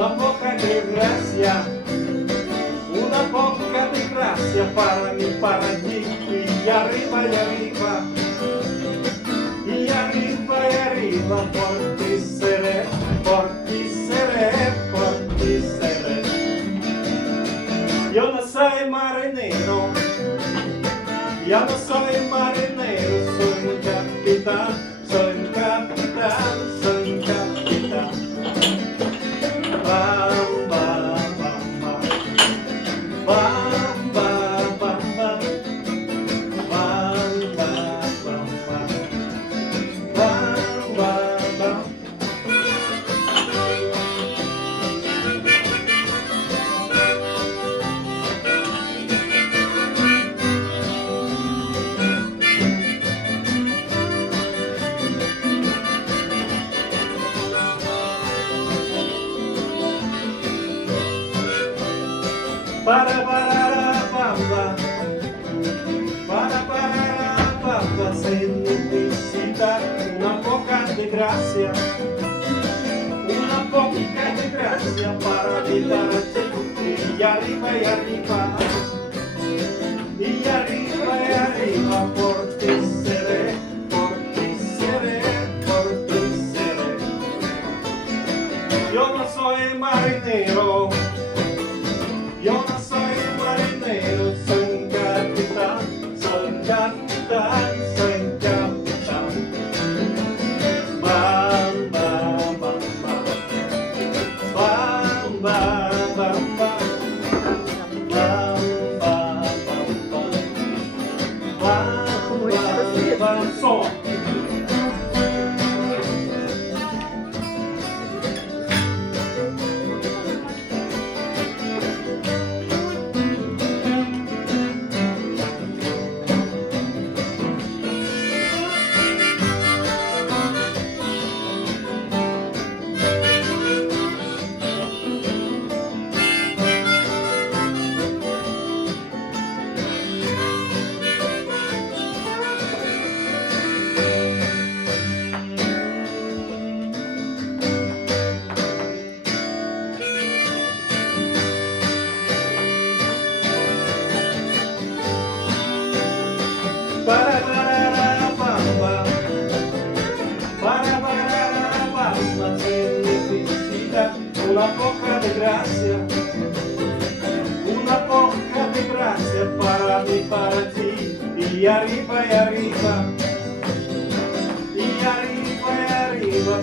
una poca de gracia, una poca de gracia para mí, para ti, y arriba y arriba, y arriba y arriba, por ti seré, por ti seré, por ti seré. Yo no soy marinero, yo no soy marinero, soy un capitán, soy un capitán, soy un capitán. Bam, bam, bam, bam. Bam, bam, bam, bam. Bam, bam, bam, bam. Bam, bam, bam. Para, se necesita una poca de gracia, una poca de gracia para mí, para ti, y arriba y arriba, y arriba y arriba, por ti seré, por ti seré, por ti seré. Yo no soy marinero, yo no soy marinero, soy un capitán, soy un capitán, soy un capitán. Bam, bam, bam, bam. Bam, bam, bam, bam. Bam, bam, bam, bam. Bam, bam, bam, son. Se necesita una poca de gracia, una poca de gracia para mí, para ti, y arriba y arriba, y arriba y arriba.